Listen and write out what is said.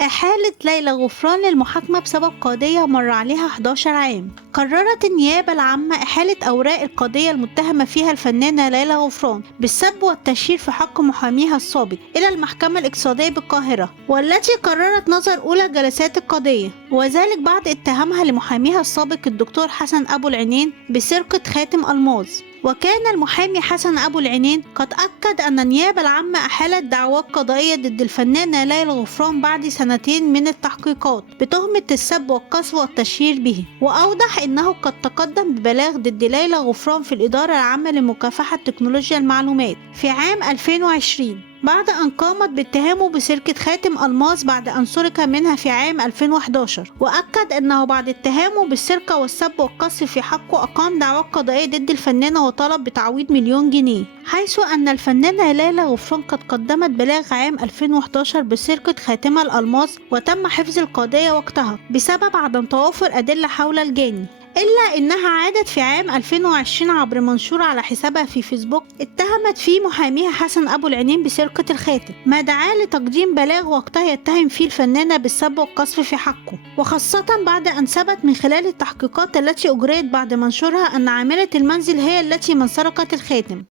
إحالة ليلى غفران للمحاكمة بسبب قضية مر عليها 11 عام. قررت النيابة العامة إحالة أوراق القضية المتهمة فيها الفنانة ليلى غفران بالسب والتشهير في حق محاميها السابق إلى المحكمة الاقتصادية بالقاهرة، والتي قررت نظر أولى جلسات القضية، وذلك بعد اتهامها لمحاميها السابق الدكتور حسن أبو العينين بسرقة خاتم ألماظ. وكان المحامي حسن أبو العينين قد أكد أن النيابة العامة أحالت دعوات قضائية ضد الفنانة ليلى غفران بعد سنتين من التحقيقات بتهمة السب والقذف والتشهير به، وأوضح أنه قد تقدم ببلاغ ضد ليلى غفران في الإدارة العامة لمكافحة تكنولوجيا المعلومات في عام 2020 بعد أن قامت باتهامه بسرقة خاتم ألماظ بعد أن سرق منها في عام 2011. وأكد أنه بعد اتهامه بالسرقة والسب والقذف في حقه أقام دعوى قضائية ضد الفنانة وطلب بتعويض 1,000,000 جنيه، حيث أن الفنانة ليلى غفران قد قدمت بلاغ عام 2011 بسرقة خاتم الألماظ، وتم حفظ القضية وقتها بسبب عدم توافر أدلة حول الجاني، إلا إنها عادت في عام 2020 عبر منشور على حسابها في فيسبوك اتهمت فيه محاميها حسن أبو العينين بسرقة الخاتم، ما دعا لتقديم بلاغ وقتها يتهم فيه الفنانة بالسب والقذف في حقه، وخاصة بعد أن ثبت من خلال التحقيقات التي أجريت بعد منشورها أن عاملة المنزل هي التي من سرقت الخاتم.